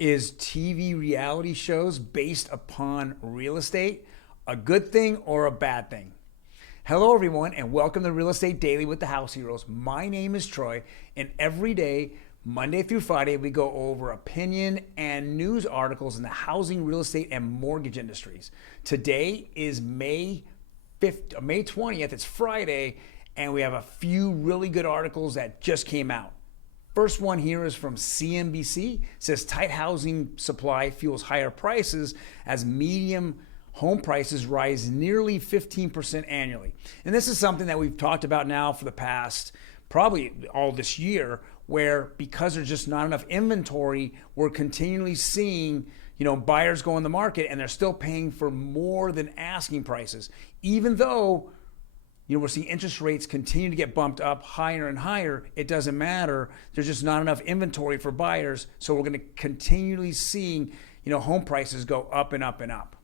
Is TV reality shows based upon real estate a good thing or a bad thing? Hello, everyone, and welcome to Real Estate Daily with the House Heroes. My name is Troy, and every day, Monday through Friday, we go over opinion and news articles in the housing, real estate, and mortgage industries. Today is May 20th. It's Friday, and we have a few really good articles that just came out. First one here is from CNBC. It says tight housing supply fuels higher prices as median home prices rise nearly 15% annually. And this is something that we've talked about now for the past probably all this year, where because there's just not enough inventory, we're continually seeing buyers go in the market and they're still paying for more than asking prices, even though we're seeing interest rates continue to get bumped up higher and higher. It doesn't matter. There's just not enough inventory for buyers. So we're going to continually seeing, home prices go up and up and up.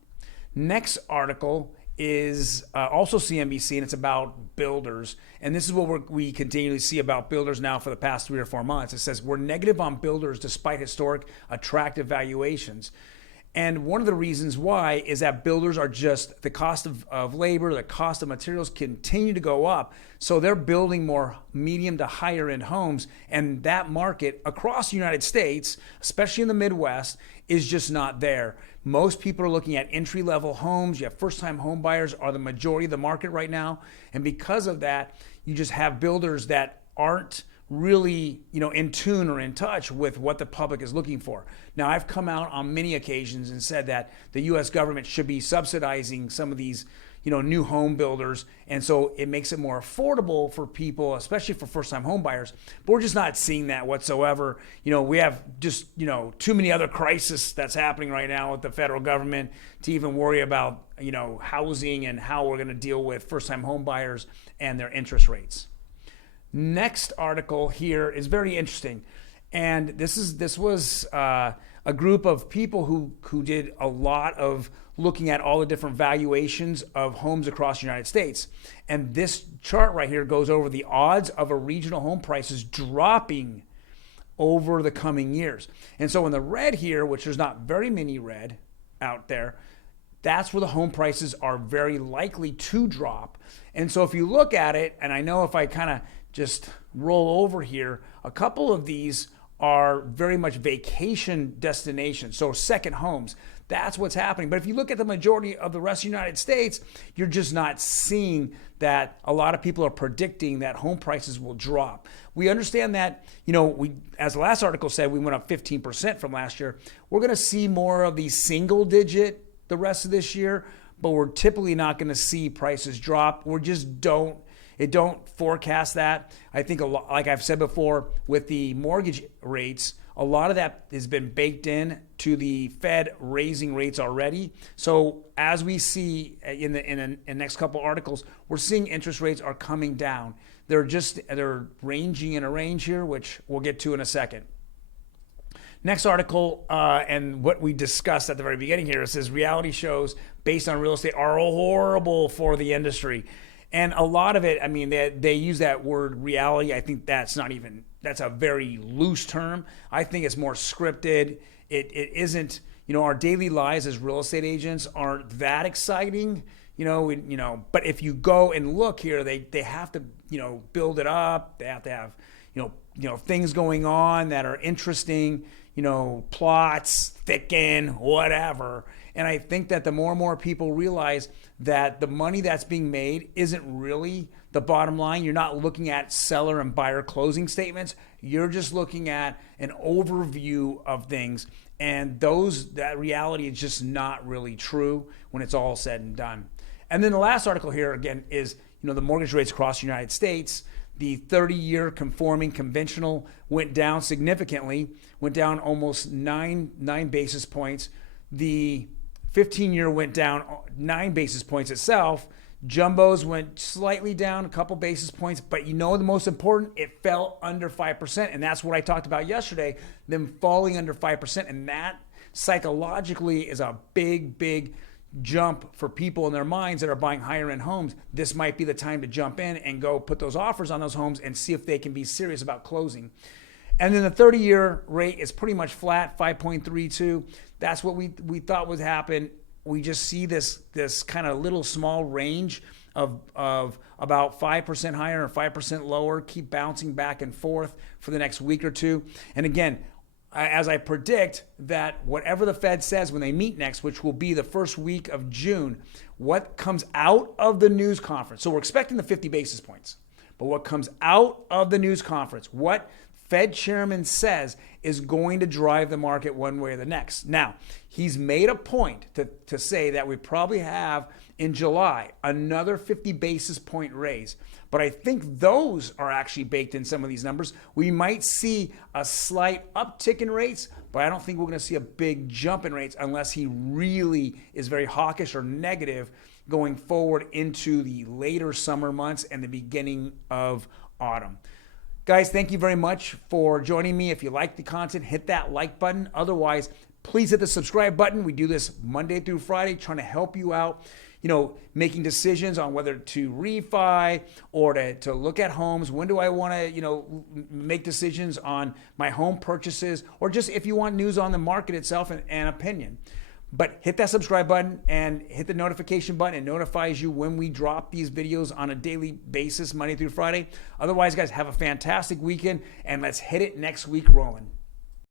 Next article is also CNBC, and it's about builders. And this is what we continually see about builders now for the past 3 or 4 months. It says we're negative on builders despite historic attractive valuations. And one of the reasons why is that builders are just, the cost of labor, the cost of materials continue to go up. So they're building more medium to higher end homes. And that market across the United States, especially in the Midwest, is just not there. Most people are looking at entry level homes. You have first time home buyers are the majority of the market right now. And because of that, you just have builders that aren't really in tune or in touch with what the public is looking for. Now, I've come out on many occasions and said that the US government should be subsidizing some of these new home builders, and so it makes it more affordable for people, especially for first-time home buyers. But we're just not seeing that whatsoever. We have just too many other crises that's happening right now with the federal government to even worry about housing and how we're going to deal with first-time home buyers and their interest rates. Next article here is very interesting, and this was a group of people who did a lot of looking at all the different valuations of homes across the United States. And this chart right here goes over the odds of a regional home prices dropping over the coming years. And so in the red here, which there's not very many red out there, that's where the home prices are very likely to drop. And so if you look at it, and I know if I kind of just roll over here, a couple of these are very much vacation destinations, so second homes. That's what's happening. But if you look at the majority of the rest of the United States, you're just not seeing that. A lot of people are predicting that home prices will drop. We understand that, as the last article said, we went up 15% from last year. We're going to see more of these single digit the rest of this year, but we're typically not going to see prices drop. It don't forecast that. I think like I've said before, with the mortgage rates, a lot of that has been baked in to the Fed raising rates already. So as we see in the next couple articles, we're seeing interest rates are coming down. They're ranging in a range here, which we'll get to in a second. Next article, and what we discussed at the very beginning here, it says reality shows based on real estate are horrible for the industry. And a lot of it, they use that word reality. I think that's a very loose term. I think it's more scripted. It isn't, our daily lives as real estate agents aren't that exciting, but if you go and look here, they have to, build it up. They have to have, things going on that are interesting, plots, thicken, whatever. And I think that the more and more people realize that the money that's being made isn't really the bottom line. You're not looking at seller and buyer closing statements. You're just looking at an overview of things. And that reality is just not really true when it's all said and done. And then the last article here, again, is the mortgage rates across the United States. The 30-year conforming conventional went down significantly, went down almost 9 basis points. The 15-year went down 9 basis points itself. Jumbos went slightly down a couple basis points, but the most important, it fell under 5%. And that's what I talked about yesterday, them falling under 5%. And that psychologically is a big, big jump for people in their minds that are buying higher end homes. This might be the time to jump in and go put those offers on those homes and see if they can be serious about closing. And then the 30-year rate is pretty much flat, 5.32. That's what we thought would happen. We just see this kind of little small range of about 5% higher or 5% lower, keep bouncing back and forth for the next week or two. And again, as I predict that whatever the Fed says when they meet next, which will be the first week of June, what comes out of the news conference. So we're expecting the 50 basis points, but what comes out of the news conference, what Fed chairman says is going to drive the market one way or the next. Now, he's made a point to say that we probably have in July another 50 basis point raise. But I think those are actually baked in some of these numbers. We might see a slight uptick in rates, but I don't think we're going to see a big jump in rates unless he really is very hawkish or negative going forward into the later summer months and the beginning of autumn. Guys, thank you very much for joining me. If you like the content, hit that like button. Otherwise, please hit the subscribe button. We do this Monday through Friday, trying to help you out, making decisions on whether to refi or to look at homes. When do I want to, make decisions on my home purchases, or just if you want news on the market itself and opinion. But hit that subscribe button and hit the notification button. It notifies you when we drop these videos on a daily basis, Monday through Friday. Otherwise, guys, have a fantastic weekend, and let's hit it next week rolling.